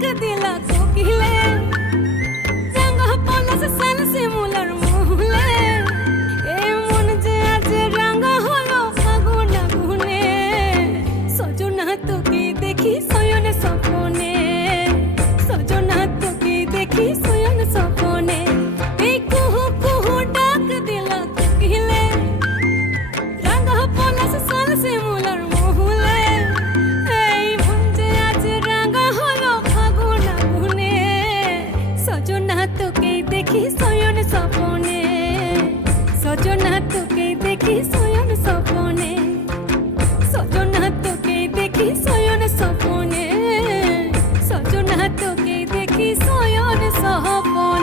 ডাক দিলা কোকিলে রাঙা পলাশ সাল শিমুলার মহুলে এই মন যে আজ রাঙা হলো ফাগুন আগুনে সজনা তোকে দেখি শয়নে স্বপনে সজনা তোকে দেখি শয়নে স্বপনে এই কুহু কুহু ডাক দিলা কোকিলে রাঙা পলাশ সাল শিমুলার মহুলে এই মন যে আজ রাঙা হলো ফাগুন আগুনে সজনা তোকে দেখি শয়নে স্বপনে সজনা তোকে দেখি শয়নে স্বপনে সজনা তোকে দেখি শয়নে স্বপনে সজনা তোকে দেখি শয়নে স্বপনে